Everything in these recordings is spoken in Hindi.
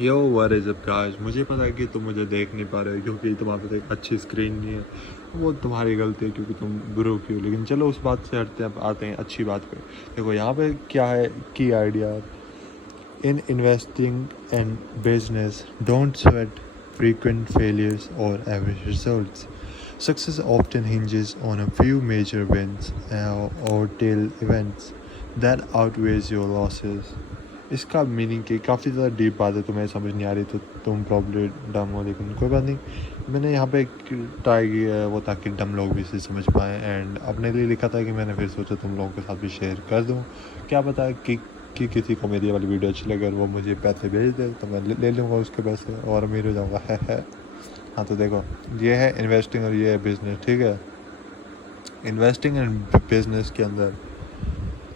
Yo what is up guys, मुझे पता है कि तुम मुझे देख नहीं पा रहे हो क्योंकि तुम्हारे पास एक अच्छी स्क्रीन नहीं है। वो तुम्हारी गलती है क्योंकि तुम ब्रो क्यों, लेकिन चलो उस बात से हटते हैं, अब आते हैं अच्छी बात पे। देखो यहाँ पे क्या है की idea in investing and business, don't sweat frequent failures or average results. Success often hinges on a few major wins or tail events that outweighs your losses. इसका मीनिंग की काफ़ी ज़्यादा डीप बात है, तुम्हें समझ नहीं आ रही तो तुम प्रॉब्लम डम हो, लेकिन कोई बात नहीं। मैंने यहाँ पे ट्राई किया है वो ताकि डम लोग भी इसे समझ पाएँ, एंड अपने लिए लिखा था कि मैंने फिर सोचा तुम लोगों के साथ भी शेयर कर दूँ। क्या पता कि किसी को मेरी वाली वीडियो अच्छी लगे और वो मुझे पैसे भेज दे तो मैं ले लूँगा उसके पैसे और अमीर हो जाऊँगा है। हाँ तो देखो, ये है इन्वेस्टिंग और ये है बिज़नेस, ठीक है। इन्वेस्टिंग एंड बिजनेस के अंदर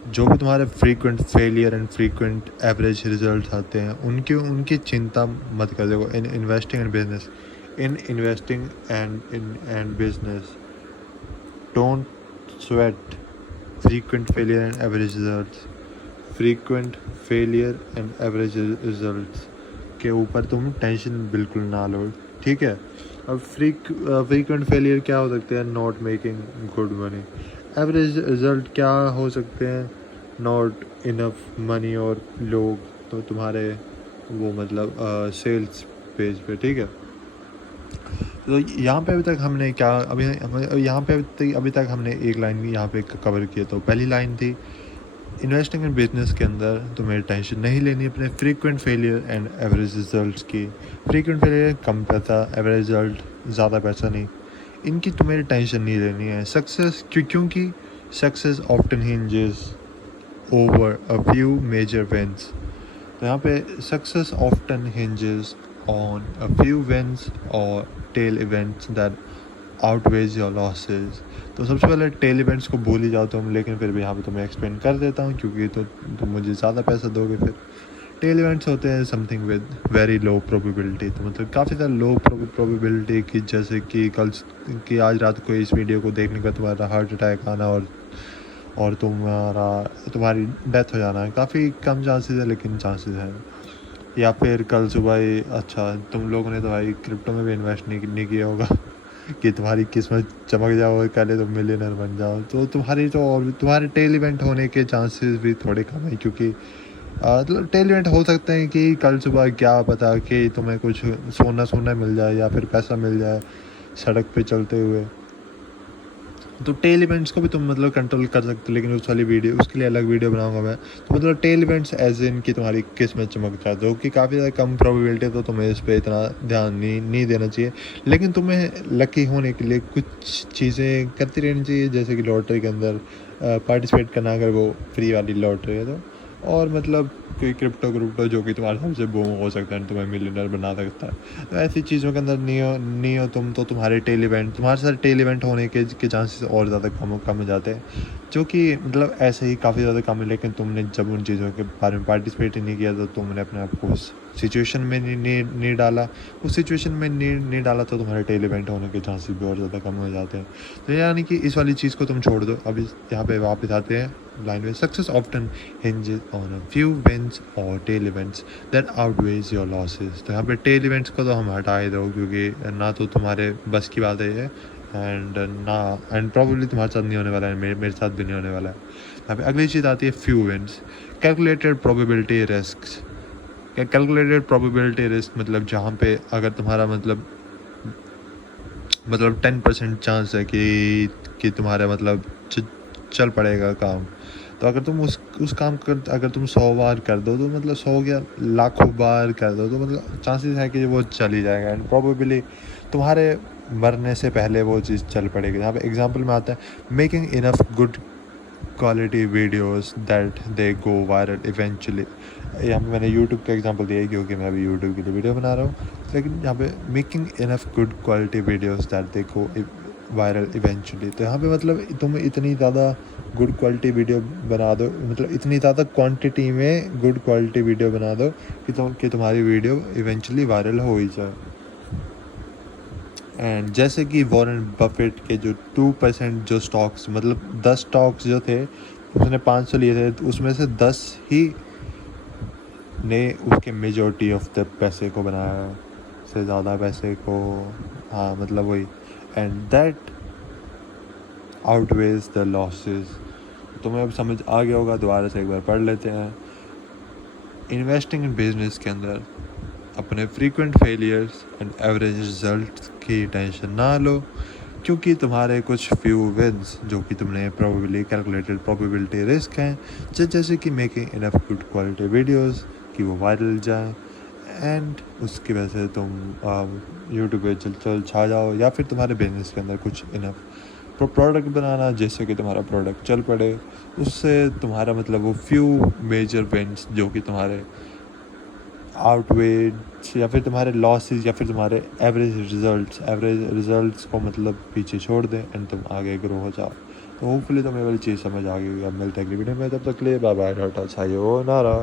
जो भी तुम्हारे frequent failure and frequent average result आते हैं उनकी उनकी चिंता मत कर। देखो in investing and business, in investing and business don't sweat frequent failure and average results. Frequent failure and average results के ऊपर तुम टेंशन बिल्कुल ना लो, ठीक है। अब फ्रीक्वेंट फेलियर क्या हो सकते हैं? Not making good money. Average result क्या हो सकते हैं? नॉट इनफ मनी और लोग तो तुम्हारे वो मतलब सेल्स पेज पे, ठीक है। तो यहाँ पे अभी तक हमने क्या यहाँ पे अभी तक हमने एक लाइन यहाँ पे कवर किया। तो पहली लाइन थी इन्वेस्टिंग इन बिजनेस के अंदर तुम्हें टेंशन नहीं लेनी अपने frequent failure and average results की। फ्रीक्वेंट फेलियर कम पैसा, एवरेज रिजल्ट ज़्यादा पैसा नहीं, इनकी तुम्हें टेंशन नहीं लेनी है। सक्सेस क्योंकि success often hinges over a few major wins. तो यहाँ पे success often hinges on a few wins और tail events that outweighs your losses. तो सबसे पहले टेल इवेंट्स को भूल ही जाओ तुम, लेकिन फिर भी यहाँ पे तुम्हें एक्सप्लेन कर देता हूँ क्योंकि तो तुम मुझे ज़्यादा पैसा दोगे। फिर टेल इवेंट्स होते हैं something with very low probability, तो मतलब काफ़ी ज़्यादा लो प्रोबेबिलिटी की, जैसे कि कल कि आज रात को इस वीडियो को देखने का तुम्हारा हार्ट अटैक आना और तुम्हारी डेथ हो जाना है। काफ़ी कम चांसेस है लेकिन चांसेस हैं। या फिर कल सुबह ही, अच्छा तुम लोगों ने तो भाई क्रिप्टो में भी इन्वेस्ट नहीं किया होगा कि तुम्हारी किस्मत चमक जाओ और कल तुम मिलियनर बन जाओ, तो तुम्हारी तो और तुम्हारे टेल इवेंट होने के चांसेस भी थोड़े कम है क्योंकि मतलब टेल इवेंट हो सकते हैं कि कल सुबह क्या पता कि तुम्हें कुछ सोना मिल जाए या फिर पैसा मिल जाए सड़क पे चलते हुए। तो टेल इवेंट्स को भी तुम मतलब कंट्रोल कर सकते हो, लेकिन उस वाली वीडियो उसके लिए अलग वीडियो बनाऊंगा मैं। तो मतलब टेल इवेंट्स एज इन की तुम्हारी किस्मत चमक जाए हो कि काफ़ी ज़्यादा कम प्रोबेबिलिटी है, तो तुम्हें इस पर इतना ध्यान नहीं देना चाहिए। लेकिन तुम्हें लकी होने के लिए कुछ चीज़ें करती रहनी चाहिए, जैसे कि लॉटरी के अंदर पार्टिसिपेट करना, अगर वो फ्री वाली लॉटरी है तो। और मतलब कोई क्रिप्टो जो कि तुम्हारे सबसे बूम हो सकता है, तुम्हें मिलियनर बना सकता है। तो ऐसी चीज़ों के अंदर नहीं हो तुम, तो तुम्हारे साथ टेल इवेंट होने के चांसेस और ज़्यादा कम हो जाते हैं, जो कि मतलब ऐसे ही काफ़ी ज़्यादा कम है। लेकिन तुमने जब उन चीज़ों के बारे में पार्टिसिपेट ही नहीं किया तो तुमने अपने आप को उस सिचुएशन में नहीं डाला, उस सिचुएशन में नहीं डाला, तो तुम्हारे टेल इवेंट होने के चांसेस भी और ज़्यादा कम हो जाते हैं। तो यानी कि इस वाली चीज़ को तुम छोड़ दो। अभी यहाँ पे वापस आते हैं लाइन में, success often hinges on a few wins or tail events that outweighs your losses। तो यहाँ पे टेल इवेंट्स को तो हम हटा ही दो क्योंकि ना तो तुम्हारे बस की बात है ये, एंड प्रॉब्लली तुम्हारे साथ नहीं होने वाला है, मेरे साथ भी नहीं होने वाला है। यहाँ पे अगली चीज़ आती है few wins, calculated probability risk. Calculated probability risk मतलब जहाँ पे अगर तुम्हारा मतलब 10% चांस है कि तुम्हारा मतलब चल पड़ेगा काम, तो अगर तुम उस काम कर अगर तुम 100 बार कर दो तो मतलब 100 क्या लाखों बार कर दो तो मतलब चांसेस है कि वो चल ही जाएगा, एंड प्रोबेबली तुम्हारे मरने से पहले वो चीज़ चल पड़ेगी। यहाँ पे एग्जांपल में आता है making enough good quality videos that they go viral eventually. यहाँ पे मैंने यूट्यूब का एग्जांपल दिया है क्योंकि मैं अभी यूट्यूब के लिए वीडियो बना रहा हूँ, लेकिन यहाँ पे making enough good quality videos that they go viral eventually. तो यहाँ पे मतलब तुम इतनी ज़्यादा गुड क्वालिटी वीडियो बना दो, मतलब इतनी ज़्यादा क्वांटिटी में गुड क्वालिटी वीडियो बना दो कि तुम्हारी वीडियो इवेंचुअली वायरल हो ही जाए। एंड जैसे कि वॉरेन बफेट के जो 2% जो स्टॉक्स, मतलब 10 स्टॉक्स जो थे उसने 500 लिए थे, तो उसमें से 10 ही ने उसके मेजॉरिटी ऑफ द पैसे को बनाया से ज़्यादा पैसे को, हाँ मतलब वही, and that outweighs the losses. तुम्हें अब समझ आ गया होगा, दोबारा से एक बार पढ़ लेते हैं। इन्वेस्टिंग इन बिजनेस के अंदर अपने frequent failures and average results की टेंशन ना लो, क्योंकि तुम्हारे कुछ फ्यू विंस जो कि तुमने प्रोबेबली कैलकुलेटेड प्रोबेबिलिटी रिस्क हैं, जैसे कि making enough good quality videos कि वो वायरल जाएं, एंड उसकी वजह से तुम यूट्यूब पे चल छा जाओ, या फिर तुम्हारे बिजनेस के अंदर कुछ इनफ प्रोडक्ट बनाना जिससे कि तुम्हारा प्रोडक्ट चल पड़े, उससे तुम्हारा मतलब वो फ्यू मेजर विंस जो कि तुम्हारे आउटवेट या फिर तुम्हारे लॉसेस या फिर तुम्हारे एवरेज रिजल्ट्स को मतलब पीछे छोड़ दें एंड तुम आगे ग्रो हो जाओ। तो होपफुली तुम्हें वाली चीज़ समझ आ गई। अब मिलते हैं अगली वीडियो में, तब तक के लिए बाय बाय, टाटा, सायोनारा।